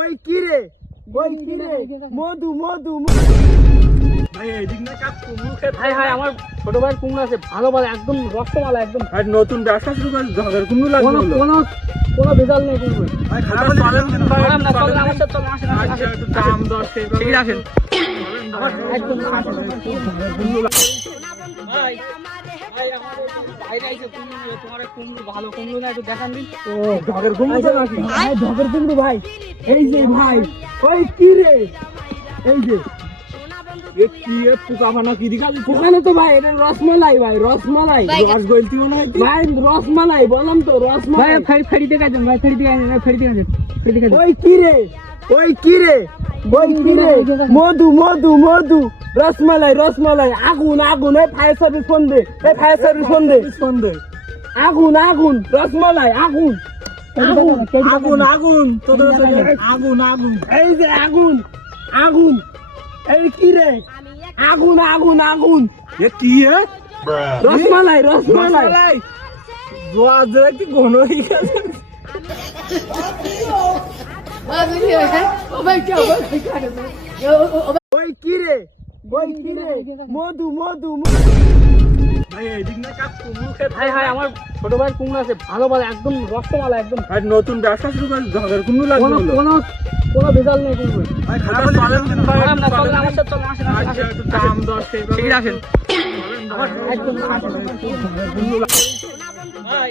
ওই কি রে মধু মধু ভাই এইদিক না কাজ কুমড়ো খেত ভাই ভাই আমার ছোট ভাই কুমড়ো আছে ভালো ভালো একদম রক্তমালা একদম আর নতুন ব্যবসা শুরু করে ঝগড়া কুমড়ো লাগবে কোনো কোনো কোনো ভেজাল নেই কুমড়ো ভাই খারাপ চলেন দিন ভাই চলেন না চলেন আমার সাথে চলেন আসেন আচ্ছা একটু দাম দর সেইভাবে ঠিক আছে আমার একদম কুমড়ো ভাই ভাই আমাদের বাইরে আইছে কুমড়ো তোমার কুমড়ো ভালো কুমড়ো না একটু দেখান দিন ও ঝগড়া কুমড়ো তো নাকি ভাই ঝগড়া কুমড়ো ভাই এই যে ভাই ওই কি রে এই যে এ কি এ পোকাখানা কি দিকা ওখানে তো ভাই এটা রসমালাই ভাই রসমালাই রস গলতি মনে হয় ভাই রসমালাই বললাম তো রসমালাই ভাই ফেরি দেখাছেন ভাই ফেরি দেখাছেন ওই কি রে মধু মধু মধু রসমালাই রসমালাই আগুন আগুন এই ফায়ার সার্ভিস ফোন দে এই ফায়ার সার্ভিস ফোন দে আগুন আগুন রসমালাই আগুন আগুন আগুন তোদের আগুন আগুন এই যে আগুন আগুন এই কি রে আগুন আগুন আগুন এ কি এ রসমালাই রসমালাই দোয়া কি ঘন হয়ে গেছে ওই কি রে মধু মধু ভাই এইদিক না কাজ কুমড়ো খেত ভাই ভাই আমার ছোট ভাই কুমড়ো আছে ভালো ভালো একদম রক্তমালা একদম আর নতুন ব্যবসা শুরু করে ঝগড়া কুমড়ো লাগবে কোনো কোনো কোনো ভেজাল নেই কুমড়ো ভাই খারাপ চলেন দিন ভাই চলেন না চলেন আমার সাথে চলেন আসেন আচ্ছা একটু দাম দর সেইভাবে ঠিক আছে আমার একদম কুমড়ো ভাই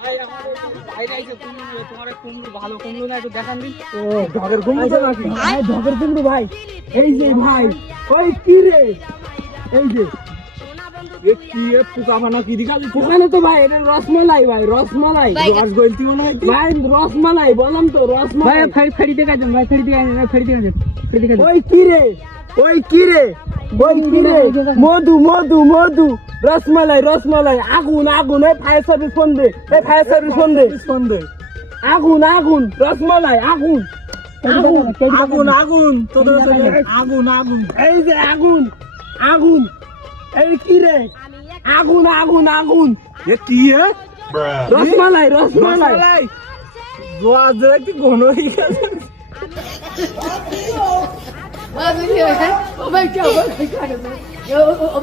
ভাই আমাদের বাইরে আইছে কুমড়ো তোমার কুমড়ো ভালো কুমড়ো না একটু দেখান দিন ও ঝগড়া কুমড়ো তো নাকি ভাই ঝগড়া কুমড়ো ভাই এই যে ভাই ওই কি রে এই যে এ কি এ পোকাখানা কি দিকা ওখানে তো ভাই এটা রসমালাই ভাই রসমালাই রস গলতি মনে হয় ভাই রসমালাই বললাম তো রসমালাই ভাই ফেরি দেখাছেন ভাই ফেরি দেখাছেন ওই কি রে মধু মধু মধু রসমালাই রসমালাই আগুন আগুন এই ফায়ার সার্ভিস ফোন দে এই ফায়ার সার্ভিস ফোন দে আগুন আগুন রসমালাই আগুন আগুন আগুন তোদের আগুন আগুন এই যে আগুন আগুন এই কি রে আগুন আগুন আগুন এ কি এ রসমালাই রসমালাই দোয়া কি ঘন হয়ে গেছে Oh my God!